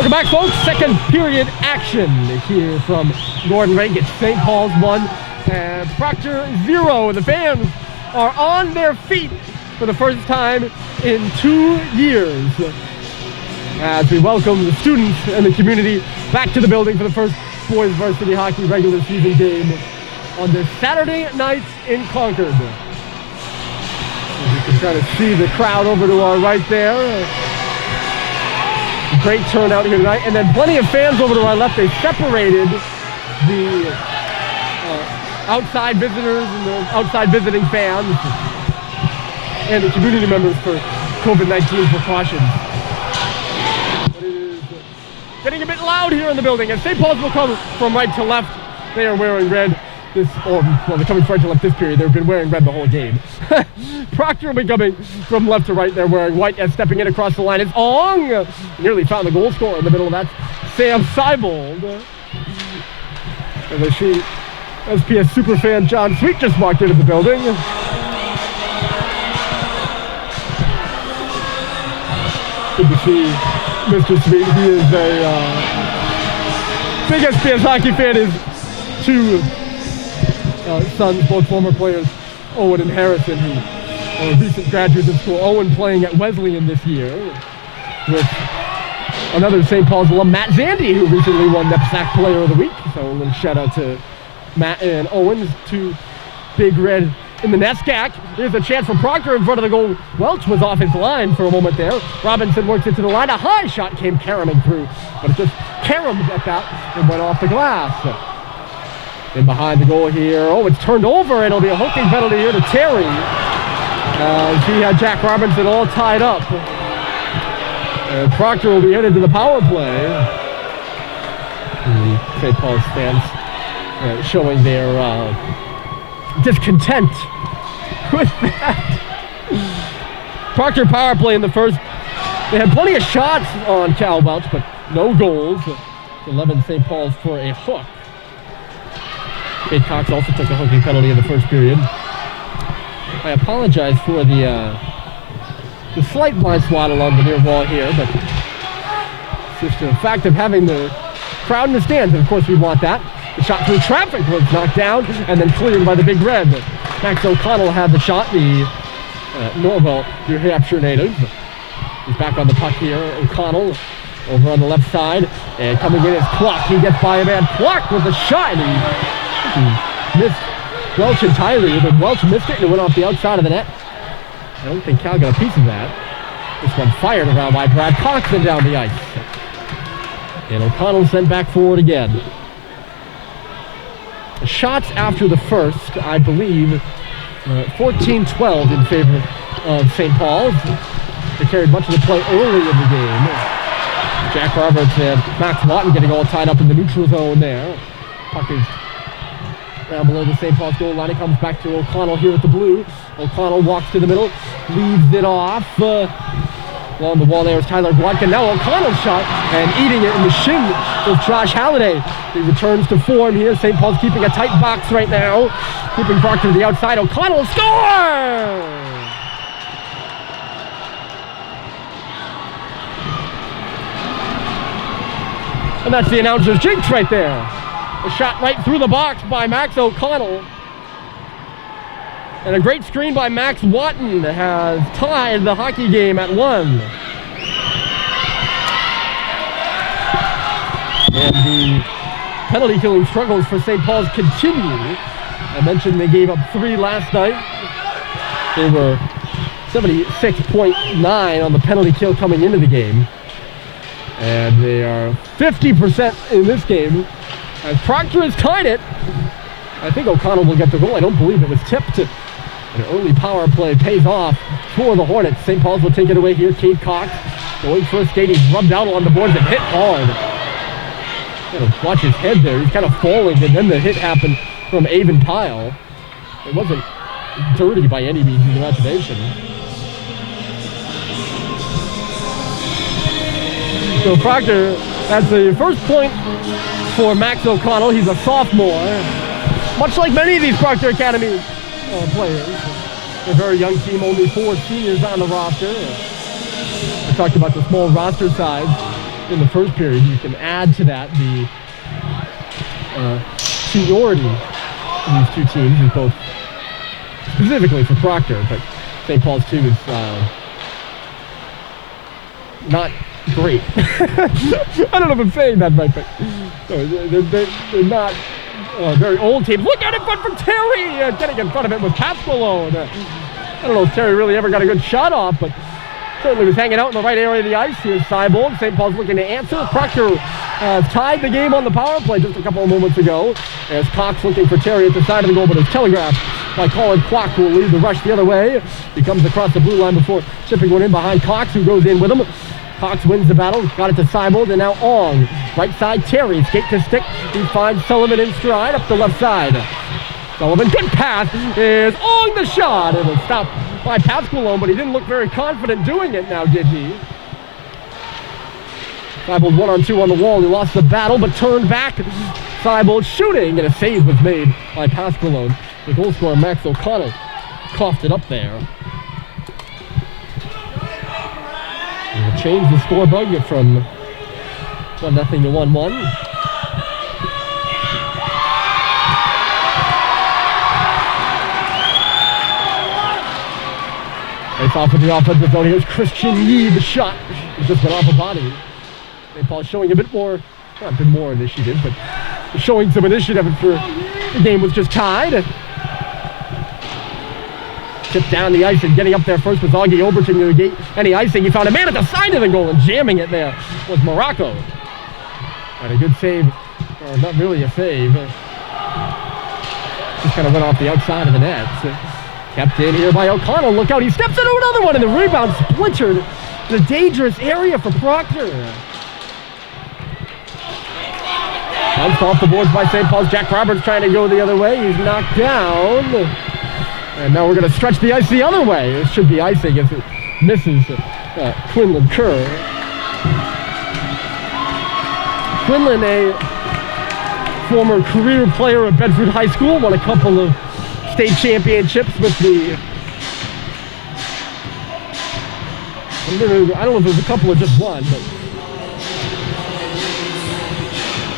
Welcome back, folks. Second period action here from Gordon Rink. It's St. Paul's 1 and Proctor 0. The fans are on their feet for the first time in 2 years as we welcome the students and the community back to the building for the first boys varsity hockey regular season game on this Saturday night in Concord. You can try to see the crowd over to our right there. Great turnout here tonight, and then plenty of fans over to our left. They separated the outside visitors and the outside visiting fans and the community members for COVID-19 precautions. But it is getting a bit loud here in the building, and St. Paul's will come from right to left. They are wearing red. They're coming from right to left this period. They've been wearing red the whole game. Proctor will be coming from left to right. They're wearing white, and stepping in across the line is Ong. Nearly found the goal scorer in the middle of that. Sam Seibold. And I see SPS superfan John Sweet just walked into the building. Good to see Mr. Sweet. He is a big SPS hockey fan. His two sons, both former players, Owen and Harrison, who are recent graduates of school. Owen playing at Wesleyan this year with another St. Paul's alum, Matt Zandy, who recently won NEPSAC Player of the Week. So a little shout out to Matt and Owen, two big red in the net. Skak. Here's a chance from Proctor in front of the goal. Welch was off his line for a moment there. Robinson works into the line. A high shot came caroming through, but it just caromed at that and went off the glass. In behind the goal here. Oh, it's turned over, and it'll be a hooking penalty here to Terry. He had Jack Robinson all tied up. And Proctor will be headed to the power play. The St. Paul's fans showing their discontent with that. Proctor power play in the first. They had plenty of shots on Cal Welch, but no goals. 11 St. Paul's for a hook. Kate Cox also took a hooking penalty in the first period. I apologize for the slight blind spot along the near wall here, but it's just a fact of having the crowd in the stands, and of course we want that. The shot through traffic was knocked down and then cleared by the Big Red. Max O'Connell had the shot, the Norwell, New Hampshire native. He's back on the puck here. O'Connell over on the left side, and coming in is Clark. He gets by a man. Clark with a shot, and he missed Welch entirely, but Welch missed it and it went off the outside of the net. I don't think Cal got a piece of that. This one fired around by Brad Cox and down the ice. And O'Connell sent back forward again. The shots after the first, I believe, 14-12 in favor of St. Paul's. They carried much of the play early in the game. Jack Roberts and Max Watton getting all tied up in the neutral zone there. Puck is down below the St. Paul's goal line. It comes back to O'Connell here at the blue. O'Connell walks to the middle, leaves it off. Along the wall there is Tyler Gwadkin. Now O'Connell's shot, and eating it in the shin with Josh Halliday. He returns to form here. St. Paul's keeping a tight box right now. Keeping Proctor to the outside. O'Connell scores! And that's the announcer's jinx right there. A shot right through the box by Max O'Connell. And a great screen by Max Watton has tied the hockey game at 1. And the penalty killing struggles for St. Paul's continue. I mentioned they gave up 3 last night. They were 76.9 on the penalty kill coming into the game. And they are 50% in this game. As Proctor has tied it, I think O'Connell will get the goal. I don't believe it was tipped. An early power play pays off for the Hornets. St. Paul's will take it away here. Cade Cox going for a skate. He's rubbed out on the boards and hit hard. Gotta watch his head there. He's kind of falling, and then the hit happened from Avon Pyle. It wasn't dirty by any means in the imagination. So Proctor, that's the first point for Max O'Connell. He's a sophomore. Much like many of these Proctor Academy players. A very young team, only 4 seniors on the roster. I talked about the small roster size in the first period. You can add to that the seniority of these two teams, is both specifically for Proctor, but St. Paul's too is not great. I don't know if I'm saying that right, but they're not very old teams. Look out in front for Terry! Getting in front of it with Pasqualone. I don't know if Terry really ever got a good shot off, but certainly was hanging out in the right area of the ice. Here's Seibold. St. Paul's looking to answer. Proctor tied the game on the power play just a couple of moments ago. As Cox looking for Terry at the side of the goal, but is telegraphed by Colin Kwok, who will lead the rush the other way. He comes across the blue line before chipping one in behind Cox, who goes in with him. Cox wins the battle, got it to Seibold, and now Ong. Right side, Terry, skate to stick. He finds Sullivan in stride up the left side. Sullivan, good pass, is Ong the shot. It was stopped by Pasqualone, but he didn't look very confident doing it now, did he? Seibold 1-on-2 on the wall. He lost the battle, but turned back. Seibold shooting, and a save was made by Pasqualone. The goal scorer, Max O'Connell, coughed it up there. We'll change the scoreboard from 1-0 to 1-1. Face off in the offensive zone. Here's Christian Yee, the shot. He just went off a body. St. Paul showing a bit more, not a bit more initiative, but showing some initiative for the game was just tied. Tipped down the ice and getting up there first was Augie Oberton to negate any icing. He found a man at the side of the goal and jamming it there was Morocco. And a good save, or not really a save. Just kind of went off the outside of the net. Kept in here by O'Connell. Look out, he steps into another one, and the rebound splintered in a dangerous area for Proctor. Bounced off the boards by St. Paul's. Jack Roberts trying to go the other way. He's knocked down. And now we're going to stretch the ice the other way. It should be icing as it misses Quinlan Kerr. Quinlan, a former career player at Bedford High School, won a couple of state championships with the... I don't know if it was a couple or just one, but...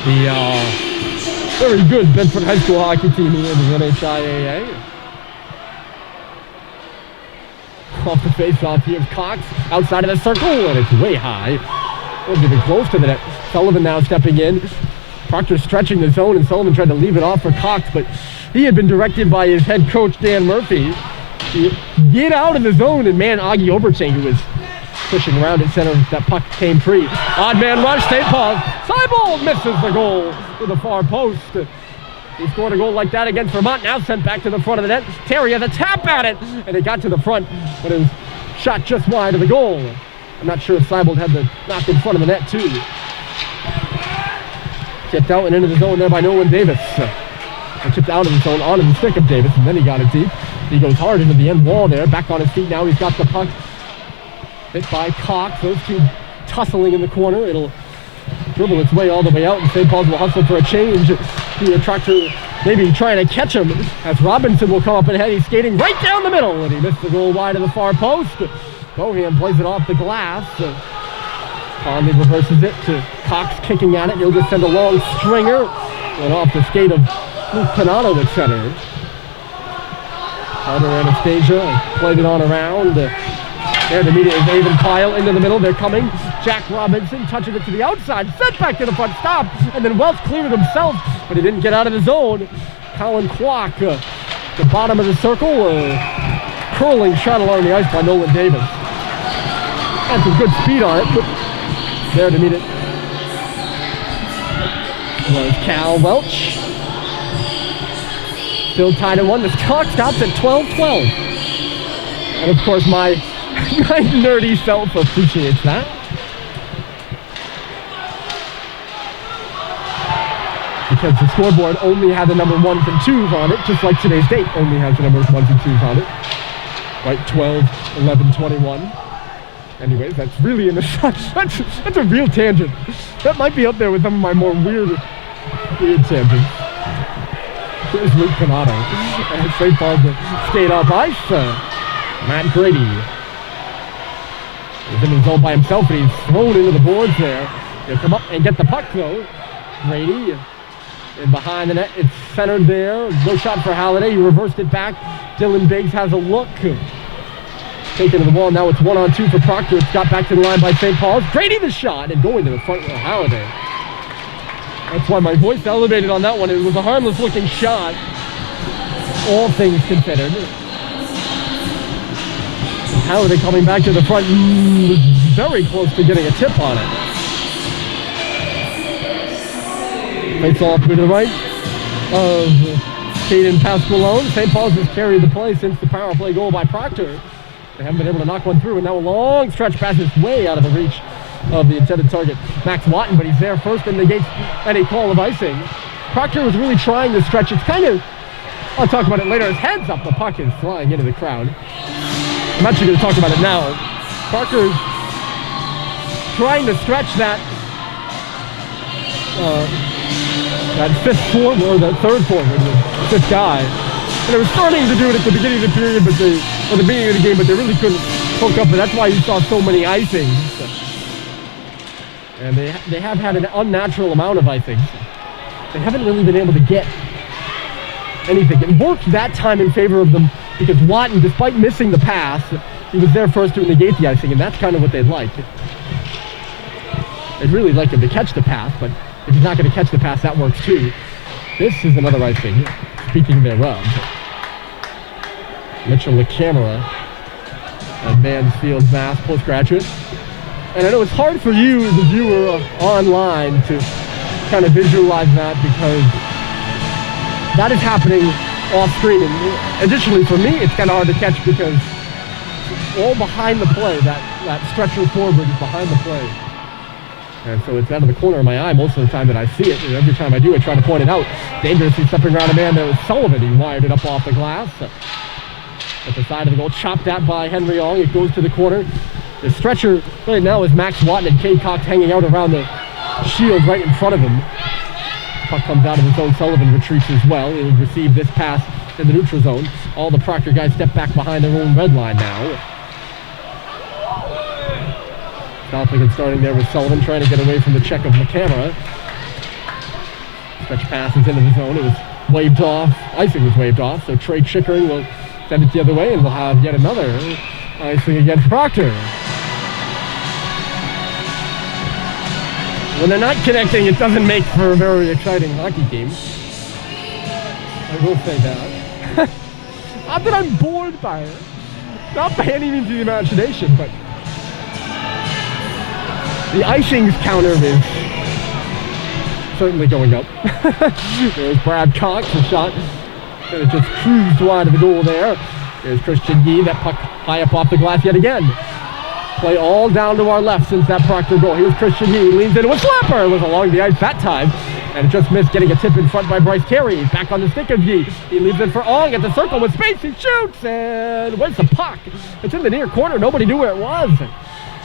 The very good Bedford High School hockey team here in the NHIAA. Off the face-off, here's Cox outside of the circle, and it's way high. We'll get it close to the net. Sullivan now stepping in. Proctor stretching the zone, and Sullivan tried to leave it off for Cox, but he had been directed by his head coach, Dan Murphy, to get out of the zone and man Augie Oberting, who was pushing around at center. That puck came free. Odd man rush, St. Paul. Seibold misses the goal to the far post. He scored a goal like that against Vermont, now sent back to the front of the net. Terry has a tap at it, and it got to the front, but it was shot just wide of the goal. I'm not sure if Seibold had the knock in front of the net, too. Tipped out and into the zone there by Nolan Davis. Tipped out of the zone onto the stick of Davis, and then he got it deep. He goes hard into the end wall there, back on his feet now. He's got the puck. Hit by Cox, those two tussling in the corner. It'll dribble its way all the way out, and St. Paul's will hustle for a change. The Proctor maybe trying to catch him as Robinson will come up ahead. He's skating right down the middle, and he missed the goal wide of the far post. Bohan plays it off the glass. Conley reverses it to Cox kicking at it. He'll just send a long stringer. Went off the skate of Luke Panato at center. Carter Anastasia played it on around. There to meet it is Avon Pyle into the middle. They're coming. Jack Robinson touching it to the outside. Sent back to the front stop. And then Welch cleared it himself, but he didn't get out of the zone. Colin Kwok, the bottom of the circle. Curling shot along the ice by Nolan Davis. Had some good speed on it, but there to meet it was Cal Welch. Still tied at 1. This clock stops at 12-12. And of course my nerdy self appreciates that. Because the scoreboard only had the number 1s and 2s on it, just like today's date only has the numbers 1s and 2s on it. Right, 12, 11, 21. Anyways, that's really in the that's a real tangent. That might be up there with some of my more weird tangents. Here's Luke Panato. And St. Paul's skate off ice. Matt Grady. He's in his zone by himself, and he's thrown into the boards there. He'll come up and get the puck though. Grady and behind the net. It's centered there. No shot for Halliday. He reversed it back. Dylan Biggs has a look. Taking to the wall. Now it's 1-on-2 for Proctor. It's got back to the line by St. Paul's. Grady the shot and going to the front with Halliday. That's why my voice elevated on that one. It was a harmless looking shot, all things considered. Halliday coming back to the front, was very close to getting a tip on it. Face off to the right of Caden Pasqualone. St. Paul's has carried the play since the power play goal by Proctor. They haven't been able to knock one through, and now a long stretch pass is way out of the reach of the intended target, Max Watton, but he's there first and negates any call of icing. Proctor was really trying to stretch. It's kind of, I'll talk about it later. His head's up, the puck is flying into the crowd. I'm actually going to talk about it now. Proctor's trying to stretch that fifth forward, or the third forward, the fifth guy. And they were starting to do it at the beginning of the period, but or the beginning of the game, but they really couldn't hook up, and that's why you saw so many icings. And they have had an unnatural amount of icings. They haven't really been able to get anything. It worked that time in favor of them because Watton, despite missing the pass, he was there first to negate the icing, and that's kind of what they'd like. They'd really like him to catch the pass, but if he's not going to catch the pass, that works too. This is another icing, speaking thereof. Mitchell LaCamera, a Mansfield Mass postgraduate. And I know it's hard for you, the viewer online, to kind of visualize that because that is happening off screen. And additionally, for me, it's kind of hard to catch because all behind the play, that stretcher forward is behind the play. And so it's out of the corner of my eye most of the time that I see it. And every time I do, I try to point it out. Dangerously stepping around a man. There was Sullivan. He wired it up off the glass. At the side of the goal, chopped at by Henry Ong. It goes to the corner. The stretcher right now is Max Watton and Cade Cox hanging out around the shield right in front of him. Puck comes out of his zone. Sullivan retreats as well. He'll receive this pass in the neutral zone. All the Proctor guys step back behind their own red line now. Stopping and starting there with Sullivan, trying to get away from the check of LaCamera. Stretch pass is into the zone. It was waved off. Icing was waved off, so Trey Chickering will send it the other way, and we'll have yet another icing against Proctor. When they're not connecting, it doesn't make for a very exciting hockey game. I will say that. Not that I'm bored by it. Not by any means of the imagination, but the icings counter is certainly going up. There's Brad Cox, the shot. And it just cruised wide of the goal there. There's Christian Yee, that puck high up off the glass yet again. Play all down to our left since that Proctor goal. Here's Christian Yee, leans into a slapper. It was along the ice that time. And it just missed getting a tip in front by Bryce Carey. Back on the stick of Yee. He leaves it for Ong at the circle with space. He shoots, and where's the puck? It's in the near corner. Nobody knew where it was.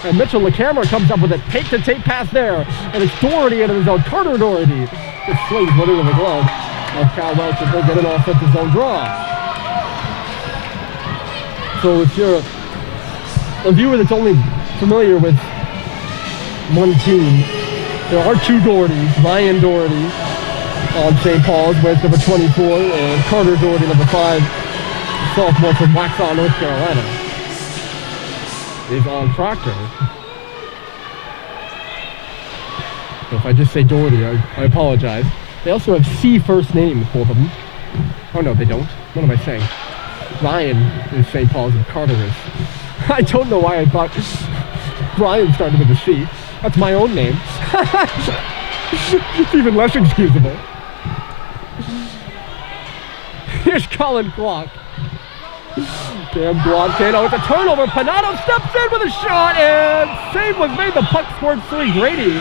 And Mitchell LaCamera comes up with a tape-to-tape pass there. And it's Doherty into the zone. Carter Doherty just slings one into the glove of Cal Welch, and he'll get an offensive zone draw. So if you're a viewer that's only familiar with one team, there are two Dohertys. Ryan Doherty on St. Paul's, wears number 24, and Carter Doherty, number 5, sophomore from Waxhaw, North Carolina, is on Proctor. So if I just say Doherty, I apologize. They also have C first names, both of them. Oh no, they don't. What am I saying? Ryan is St. Paul's and Carter is. I don't know why I thought Ryan started with a C. That's my own name. It's even less excusable. Here's Colin Glock. Damn Glock. Oh, it's a turnover. Panato steps in with a shot, and save was made. The puck scored free. Grady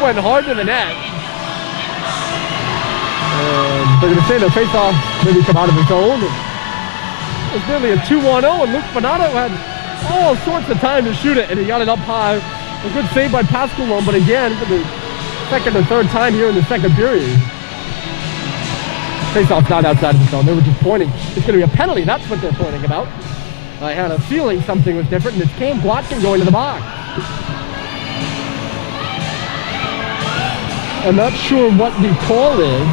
went hard to the net. And they're going to say the face-off maybe come out of his own. It was nearly a 2-1-0, and Luke Panato had all sorts of time to shoot it, and he got it up high. A good save by Pasqualone, but again, for the second or third time here in the second period. Face-off's not outside of the zone. They were just pointing. It's going to be a penalty. That's what they're pointing about. I had a feeling something was different, and it's Cam Glotkin going to the box. I'm not sure what the call is.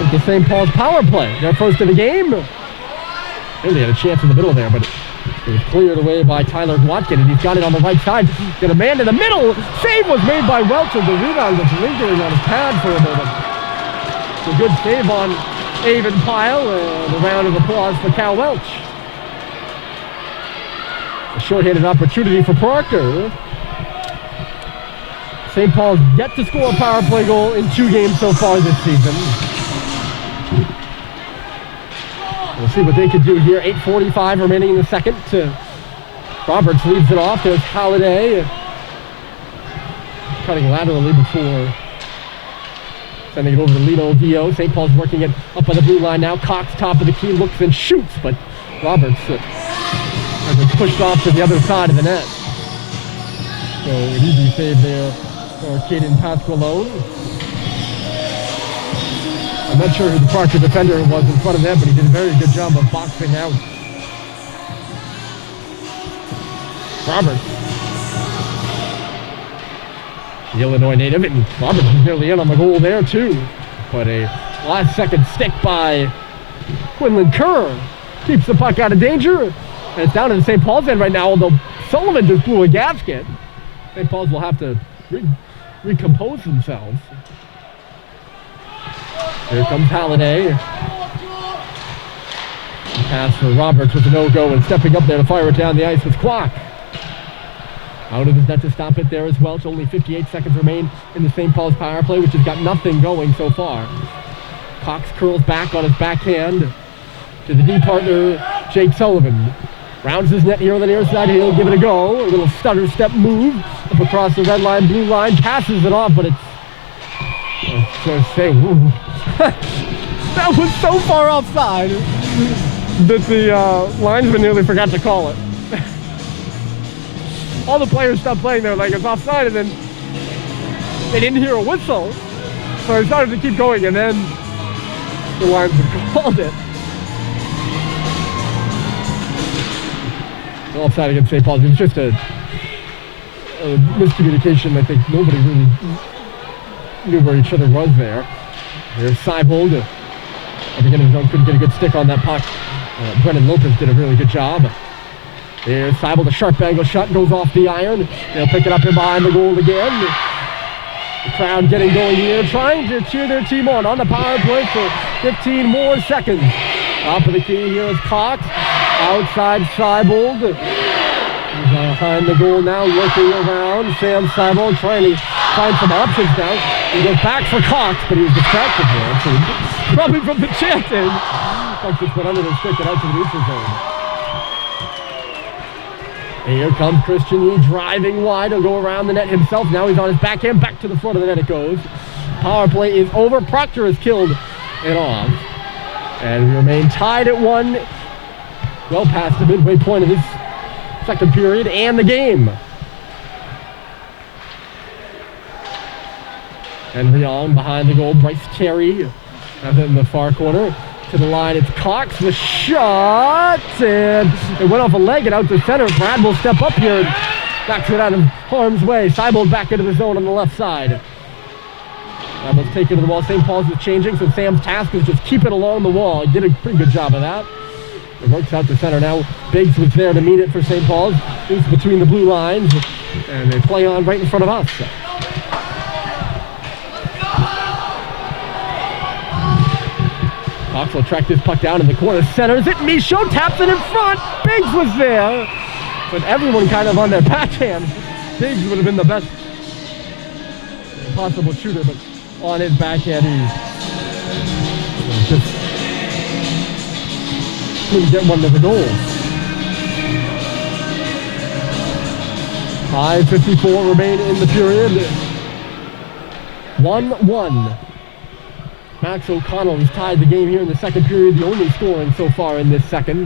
It's the St. Paul's power play. Their first of the game. Really had a chance in the middle there, but it was cleared away by Tyler Watkin, and he's got it on the right side. Got a man in the middle. Save was made by Welch, and the rebound was lingering on his pad for a moment. It's a good save on Avon Pyle, and a round of applause for Cal Welch. A short-handed opportunity for Proctor. St. Paul's yet to score a power play goal in 2 games so far this season. We'll see what they can do here. 8:45 remaining in the second. Roberts leaves it off. There's Halliday cutting laterally before sending it over to Lino Vio. St. Paul's working it up on the blue line now. Cox, top of the key, looks and shoots, but Roberts has been pushed off to the other side of the net. So an easy save there for Caden Pasqualone. I'm not sure who the Proctor defender was in front of them, but he did a very good job of boxing out Roberts. The Illinois native, and Roberts was nearly in on the goal there too. But a last second stick by Quinlan Kerr keeps the puck out of danger. And it's down in the St. Paul's end right now, although Sullivan just blew a gasket. St. Paul's will have to recompose themselves. Here comes Halliday. Pass for Roberts with a no-go, and stepping up there to fire it down the ice was Clark. Out of his net to stop it there as well. It's only 58 seconds remain in the St. Paul's power play, which has got nothing going so far. Cox curls back on his backhand to the D partner, Jake Sullivan. Rounds his net here on the near side. He'll give it a go. A little stutter step move up across the red line, blue line. Passes it off, but it's... that was so far offside that the linesman nearly forgot to call it. All the players stopped playing there like it's offside, and then they didn't hear a whistle. So they started to keep going, and then the linesman called it. Offside against St. Paul's. It was just a miscommunication. I think nobody really knew where each other was there. There's Seibold. At the beginning of the zone, couldn't get a good stick on that puck. Brennan Lopez did a really good job. There's Seibold, a sharp angle shot, goes off the iron. They'll pick it up in behind the goal again. The crowd getting going here, trying to cheer their team on the power play for 15 more seconds. Top of the key here is Cox. Outside Seibold. He's behind the goal now, looking around. Sam Seibold trying to find some options now. He goes back for Cox, but he was distracted there. So probably from the chanting. Cox just went under the stick and out to the neutral zone. And here comes Christian Yee driving wide. He'll go around the net himself. Now he's on his backhand. Back to the front of the net it goes. Power play is over. Proctor has killed it off. And we remain tied at 1. Well past the midway point of this second period and the game. Henry on behind the goal. Bryce Terry has it in the far corner. To the line, it's Cox, the shot, and it went off a leg and out to center. Brad will step up here and backs it out of harm's way. Seibold back into the zone on the left side. Seibold's taken to the wall. St. Paul's is changing, so Sam's task is just keep it along the wall. He did a pretty good job of that. It works out to center now. Biggs was there to meet it for St. Paul's. It's between the blue lines, and they play on right in front of us. Cox will track this puck down in the corner, centers it, Michaud taps it in front. Biggs was there, but everyone kind of on their backhand. Biggs would have been the best possible shooter, but on his backhand he just couldn't get one to the goal. 5:54 remain in the period. 1-1. Max O'Connell has tied the game here in the second period, the only scoring so far in this second.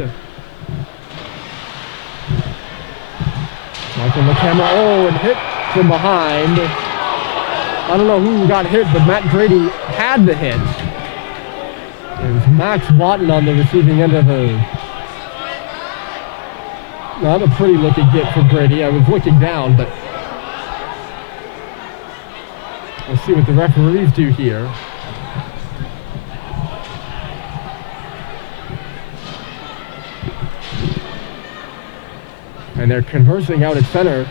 Michael McCamera, and hit from behind. I don't know who got hit, but Matt Grady had the hit. It was Max Watton on the receiving end of not a pretty looking hit for Grady. I was looking down, but We'll see what the referees do here. And they're conversing out at center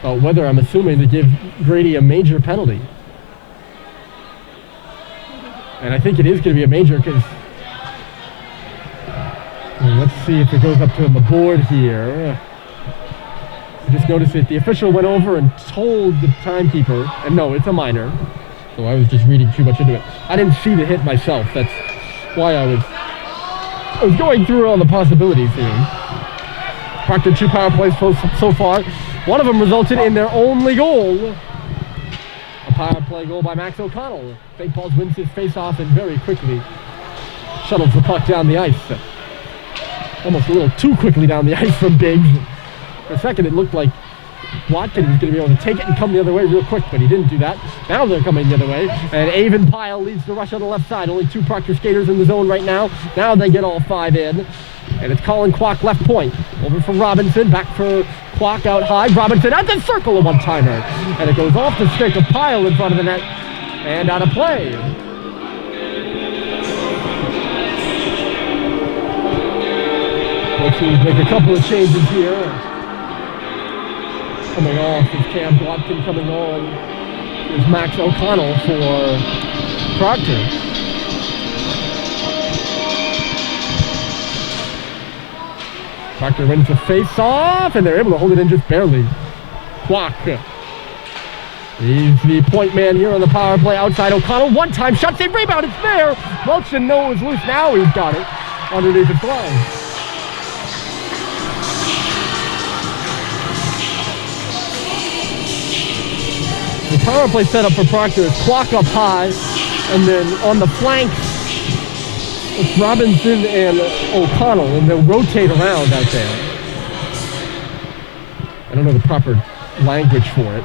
about whether, I'm assuming, to give Grady a major penalty. And I think it is going to be a major because let's see if it goes up to the board here. I just noticed that the official went over and told the timekeeper, and no, it's a minor. So I was just reading too much into it. I didn't see the hit myself. That's why I was going through all the possibilities here. Proctor 2 power plays so far. One of them resulted in their only goal. A power play goal by Max O'Connell. St. Paul's wins his face-off and very quickly shuttles the puck down the ice. Almost a little too quickly down the ice from Biggs. For a second, it looked like Watkins was going to be able to take it and come the other way real quick, but he didn't do that. Now they're coming the other way, and Avon Pyle leads the rush on the left side. Only 2 Proctor skaters in the zone right now. Now they get all 5 in, and it's Colin Kwok left point. Over for Robinson, back for Kwok out high. Robinson at the circle, a one-timer, and it goes off the stick of Pyle in front of the net, and out of play. Let's make a couple of changes here. Coming off is Cam Watkin coming on. Here's Max O'Connell for Proctor. Proctor wins the face-off, and they're able to hold it in just barely. Kwok. He's the point man here on the power play outside O'Connell. One-time shot, save, rebound, it's there. Welch didn't know it was loose. Now he's got it underneath the line. The power play setup for Proctor is Kwok up high, and then on the flanks, it's Robinson and O'Connell, and they'll rotate around out there. I don't know the proper language for it.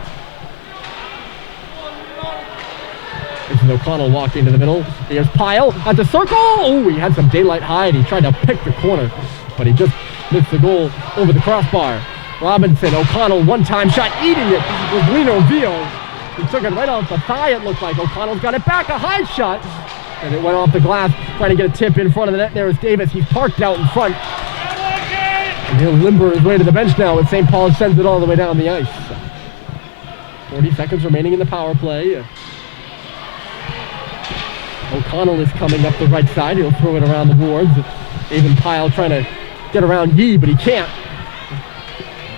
This is O'Connell walking to the middle. Here's Pyle at the circle. Oh, he had some daylight high, and he tried to pick the corner, but he just missed the goal over the crossbar. Robinson, O'Connell, one-time shot, eating it with Lino Vio. He took it right off the thigh, it looked like. O'Connell's got it back, a high shot. And it went off the glass, trying to get a tip in front of the net. There is Davis. He's parked out in front. And he'll limber his way to the bench now as St. Paul sends it all the way down the ice. 40 seconds remaining in the power play. O'Connell is coming up the right side. He'll throw it around the boards. Avon Pyle trying to get around Yee, but he can't.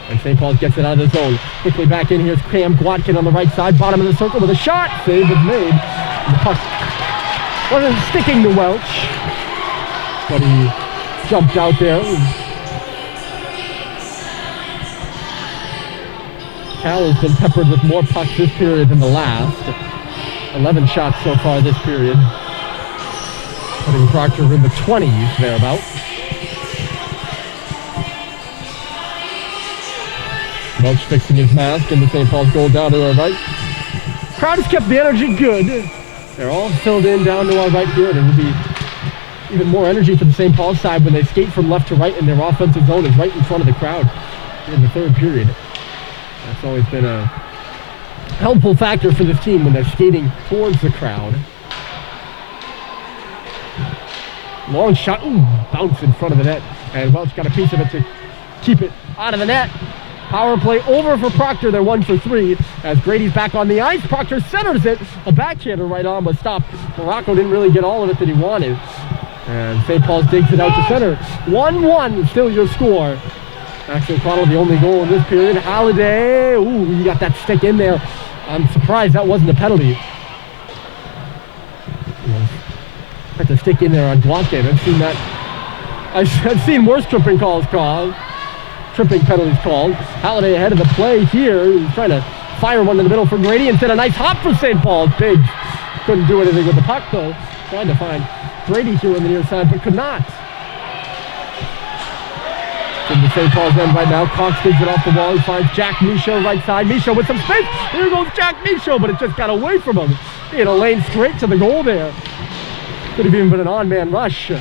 And St. Paul gets it out of the zone. Quickly back in. Here's Cam Gwatkin on the right side. Bottom of the circle with a shot. Save is made. And the puck wasn't sticking to Welch, but he jumped out there. Cal has been peppered with more pucks this period than the last. 11 shots so far this period, putting Proctor in the 20s thereabout. Welch fixing his mask, and the St. Paul's goal down to our right. Crowd has kept the energy good. They're all filled in down to our right here, and it will be even more energy for the St. Paul side when they skate from left to right, and their offensive zone is right in front of the crowd in the third period. That's always been a helpful factor for this team when they're skating towards the crowd. Long shot, bounce in front of the net, and Welch got a piece of it to keep it out of the net. Power play over for Proctor. They're 1 for 3 as Grady's back on the ice. Proctor centers it. A backhander right on was stopped. Morocco didn't really get all of it that he wanted. And St. Paul's digs it out to center. 1-1, still your score. Max O'Connell, the only goal in this period. Halliday, he got that stick in there. I'm surprised that wasn't a penalty. Got the stick in there on Gwatkin. I've seen that. I've seen worse tripping penalties called. Halliday ahead of the play here. He's trying to fire one in the middle for Grady instead. A nice hop for St. Paul. Biggs couldn't do anything with the puck though. Trying to find Grady here on the near side, but could not. In the St. Paul's end right now. Cox digs it off the wall. He finds Jack Michaud right side. Michaud with some space. Here goes Jack Michaud, but it just got away from him. He had a lane straight to the goal there. Could have even been an on-man rush.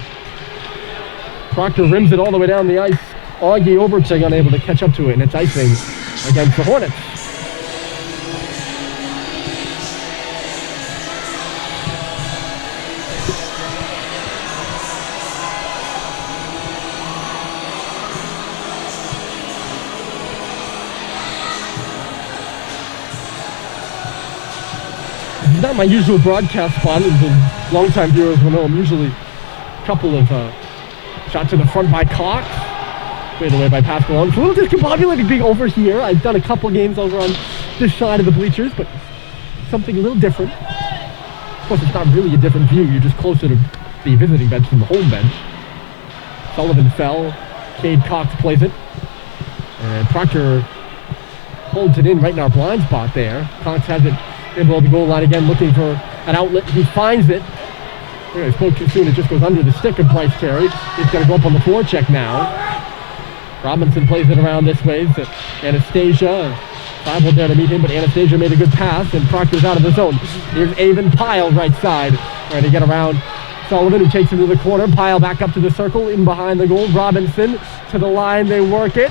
Proctor rims it all the way down the ice. Augie Obertsing unable to catch up to it, and it's icing against the Hornets. This is not my usual broadcast spot. The longtime viewers will know I'm usually a couple of shots to the front by Cox. Fade away by Pascal. It's a little discombobulated being over here. I've done a couple games over on this side of the bleachers, but something a little different. Of course, it's not really a different view. You're just closer to the visiting bench than the home bench. Sullivan fell. Cade Cox plays it. And Proctor holds it in right in our blind spot there. Cox has it in below the goal line again, looking for an outlet. He finds it. He spoke too soon. It just goes under the stick of Bryce Terry. He's going to go up on the forecheck now. Robinson plays it around this way to Anastasia. Cyborg there to meet him, but Anastasia made a good pass, and Proctor's out of the zone. Here's Avon Pyle right side, trying to get around Sullivan, who takes him to the corner. Pyle back up to the circle, in behind the goal. Robinson to the line, they work it.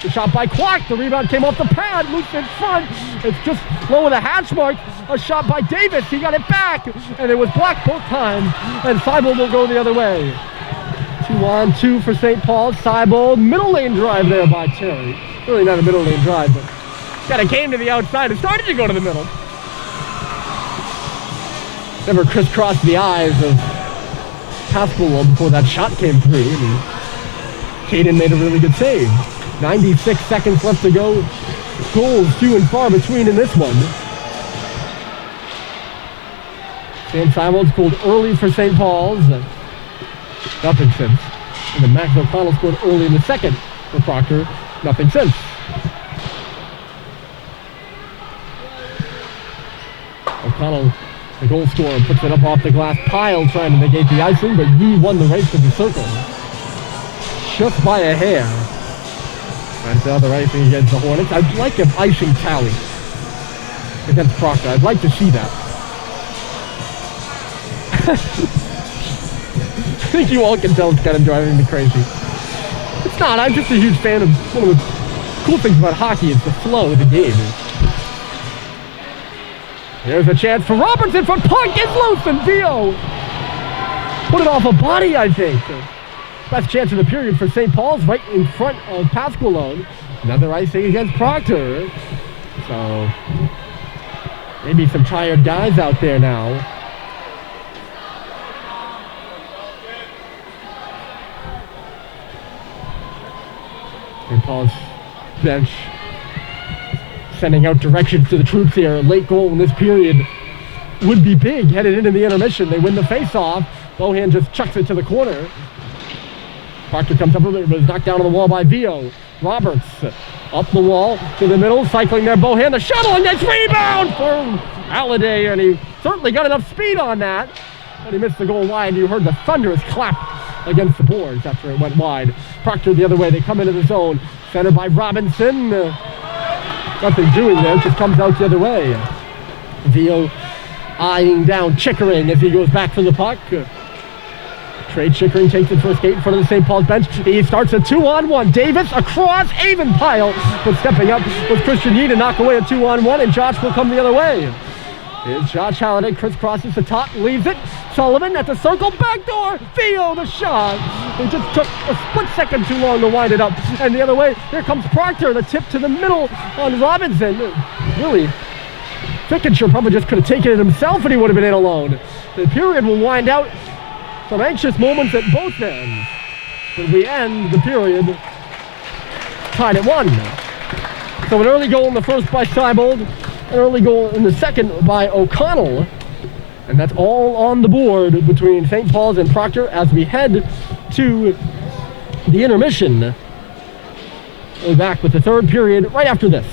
The shot by Quack, the rebound came off the pad, loose in front. It's just low of the hatch mark. A shot by Davis, he got it back, and it was blocked both times, and Cyborg will go the other way. 2-on-2 for St. Paul. Cyborg, middle lane drive there by Terry. Really not a middle lane drive, but got a game to the outside. It started to go to the middle. Never crisscrossed the eyes of Pascal before that shot came through. And Caden made a really good save. 96 seconds left to go. Goals few and far between in this one. Sam Cyborg scored early for St. Paul's. Nothing since. And then Max O'Connell scored early in the second for Proctor. Nothing since. O'Connell, the goal scorer, puts it up off the glass. Pyle trying to negate the icing, but he won the race to the circle. Just by a hair. That's the other icing against the Hornets. I'd like an icing tally against Proctor. I'd like to see that. I think you all can tell it's kind of driving me crazy. It's not. I'm just a huge fan of one of the cool things about hockey is the flow of the game. There's a chance for Robertson for puck. It's loose and Vio put it off a body, I think. Best chance of the period for St. Paul's right in front of Pasqualone. Another icing against Proctor. So maybe some tired guys out there now. St. Paul's bench sending out directions to the troops here. A late goal in this period would be big headed into the intermission. They win the face-off. Bohan just chucks it to the corner. Proctor comes up with it, but is knocked down on the wall by Vio. Roberts up the wall to the middle, cycling there. Bohan, the shuttle, and nice rebound for Halliday, and he certainly got enough speed on that. But he missed the goal wide. You heard the thunderous clap against the boards after it went wide. Proctor the other way. They come into the zone. Centered by Robinson. Nothing doing there. Just comes out the other way. Vio eyeing down Chickering as he goes back for the puck. Trey Chickering takes it for a skate in front of the St. Paul's bench. He starts a 2-on-1. Davis across. Avon Pyle, but stepping up with Christian Yee to knock away a 2-on-1, and Josh will come the other way. Here's Josh Halliday, crisscrosses the top, leaves it. Sullivan at the circle, backdoor. Theo, the shot. It just took a split second too long to wind it up. And the other way, here comes Proctor, the tip to the middle on Robinson. Really, Fickenshire probably just could have taken it himself and he would have been in alone. The period will wind out. Some anxious moments at both ends. But we end the period tied at 1. So an early goal in the first by Seibold. An early goal in the second by O'Connell. And that's all on the board between St. Paul's and Proctor as we head to the intermission. We'll be back with the third period right after this.